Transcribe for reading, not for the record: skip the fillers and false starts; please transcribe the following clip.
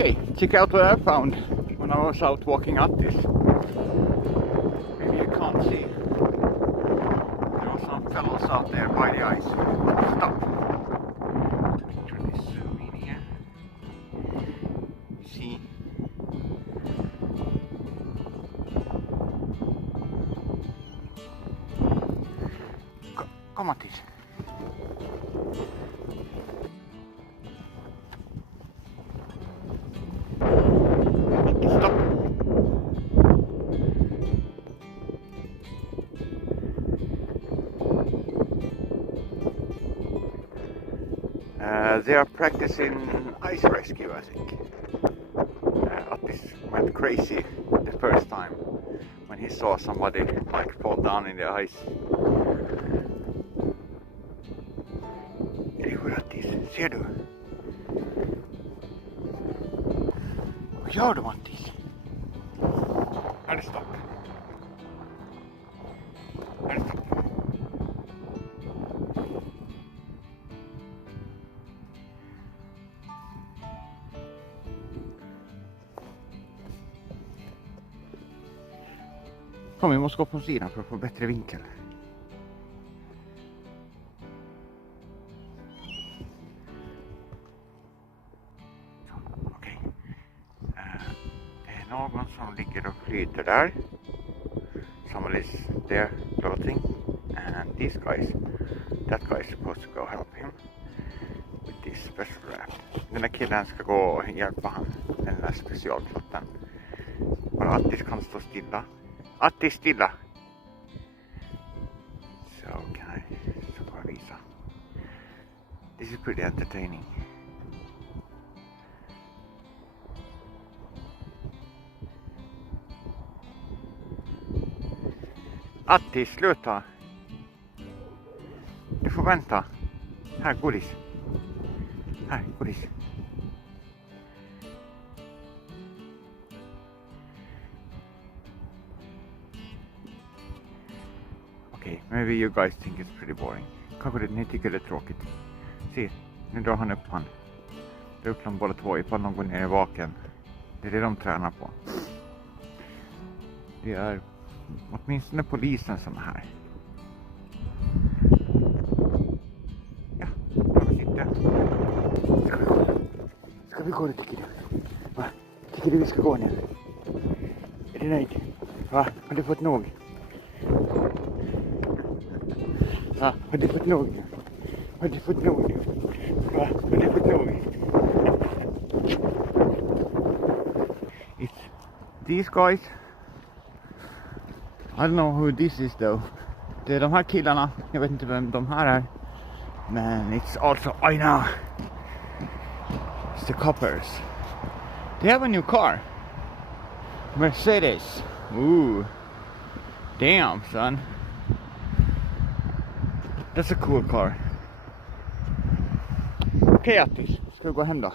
Okay, check out what I found when I was out walking up this. Maybe you can't see. There were some fellows out there by the ice. Stop. Try to zoom in here. You see. Come on, this. Stop. They are practicing ice rescue, I think. Attis went crazy the first time when he saw somebody like fall down in the ice. Hur Attis, ser du? Vad gör de, Attis? Här är stopp. Här är stopp. Kom, vi måste gå på sidan för att få bättre vinkel. Okej. Det är någon som ligger och flyter där. Somebody is there floating. And these guys, that guy is supposed to go help him with this special raft. Den där killen ska gå och hjälpa han med den där specialflotten. Bara Attis kan stå stilla. Attis stilla! Så kan jag bara visa. This is pretty entertaining. Attis, sluta! Du får vänta. Här, godis. Här, godis. Okay, maybe you guys think it's pretty boring. Kanske ni tycker det är tråkigt. Se, nu drar han upp han. Drar upp dem båda två ifall de går ner i vaken. Det är det de tränar på. Det är åtminstone polisen som är här. Ja, där vi sitter. Ska vi gå nu, tycker du? Va? Tycker du vi ska gå nu? Är du nöjd? Va? Har du fått nog? Va? Har du fått nog nu? Har du fått nog nu? Va? Har du fått nog? It's these guys. I don't know who this is though. Det är de här killarna. Jag vet inte vem de här är. Men it's also, I know. It's the coppers. They have a new car. Mercedes. Ooh. Damn, son. That's a cool car. Okej, Attis. Ska vi gå hem då?